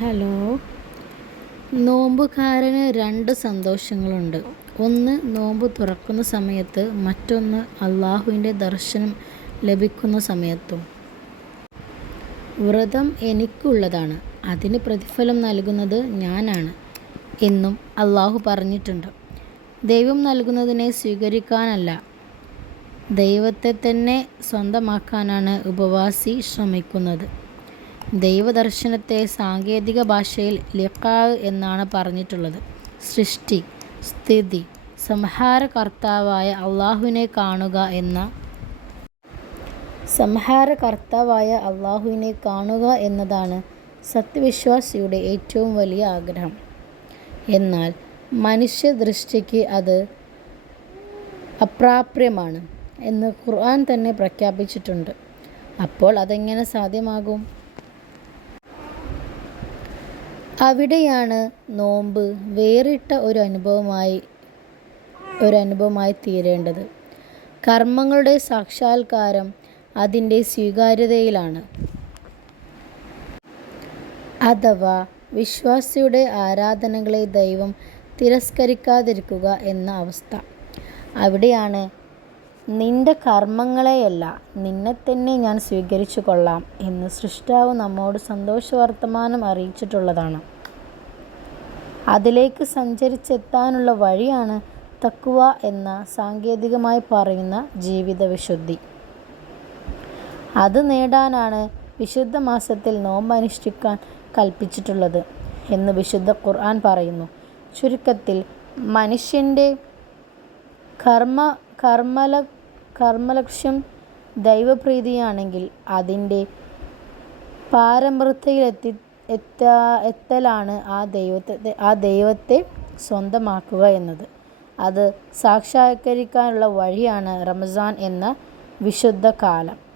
Hello. നോമ്പുകാരന് രണ്ട് സന്തോഷങ്ങളുണ്ട്. ഒന്ന് നോമ്പ് തുറക്കുന്ന സമയത്ത് മറ്റൊന്ന് അള്ളാഹുവിന്റെ ദർശനം ലഭിക്കുന്ന സമയത്തും. വ്രതം എനിക്കുള്ളതാണ്. അതിന് പ്രതിഫലം നൽകുന്നത് ഞാനാണ് എന്നും അള്ളാഹു പറഞ്ഞിട്ടുണ്ട്. ദൈവം നൽകുന്നതിനെ സ്വീകരിക്കാനല്ല ദൈവത്തെ തന്നെ സ്വന്തമാക്കാനാണ് ഉപവാസി ശ്രമിക്കുന്നത്. ദൈവദർശനത്തെ സാങ്കേതിക ഭാഷയിൽ ലിഖാവ് എന്നാണ് പറഞ്ഞിട്ടുള്ളത്. സൃഷ്ടി സ്ഥിതി സംഹാരകർത്താവായ അള്ളാഹുവിനെ കാണുക എന്ന സംഹാരകർത്താവായ അള്ളാഹുവിനെ കാണുക എന്നതാണ് സത്യവിശ്വാസിയുടെ ഏറ്റവും വലിയ ആഗ്രഹം. എന്നാൽ മനുഷ്യ ദൃഷ്ടിക്ക് അത് അപ്രാപ്യമാണ് എന്ന് ഖുർആൻ തന്നെ പ്രഖ്യാപിച്ചിട്ടുണ്ട്. അപ്പോൾ അതെങ്ങനെ സാധ്യമാകും? അവിടെയാണ് നോമ്പ് വേറിട്ട ഒരു അനുഭവമായി ഒരു അനുഭവമായി തീരേണ്ടത്. കർമ്മങ്ങളുടെ സാക്ഷാത്കാരം അതിന്റെ സ്വീകാര്യതയിലാണ്. അഥവാ വിശ്വാസിയുടെ ആരാധനകളെ ദൈവം തിരസ്കരിക്കാതിരിക്കുക എന്ന അവസ്ഥ. അവിടെയാണ് നിന്റെ കർമ്മങ്ങളെയല്ല നിന്നെ തന്നെ ഞാൻ സ്വീകരിച്ചു കൊള്ളാം എന്ന് സൃഷ്ടാവ് നമ്മോട് സന്തോഷവർത്തമാനം അറിയിച്ചിട്ടുള്ളതാണ്. അതിലേക്ക് സഞ്ചരിച്ചെത്താനുള്ള വഴിയാണ് തക്കുവ എന്ന സാങ്കേതികമായി പറയുന്ന ജീവിത വിശുദ്ധി. അത് നേടാനാണ് വിശുദ്ധ മാസത്തിൽ നോമ്പ് അനുഷ്ഠിക്കാൻ കൽപ്പിച്ചിട്ടുള്ളത് എന്ന് വിശുദ്ധ ഖുർആൻ പറയുന്നു. ചുരുക്കത്തിൽ മനുഷ്യന്റെ കർമ്മ കർമ്മല കർമ്മലക്ഷ്യം ദൈവപ്രീതിയാണെങ്കിൽ അതിന്റെ പാരമൃത്തിയിലെത്തി എത്താ എത്തലാണ് ആ ദൈവത്തെ ആ ദൈവത്തെ സ്വന്തമാക്കുക എന്നത്. അത് സാക്ഷാത്കരിക്കാനുള്ള വഴിയാണ് റമസാൻ എന്ന വിശുദ്ധ കാലം.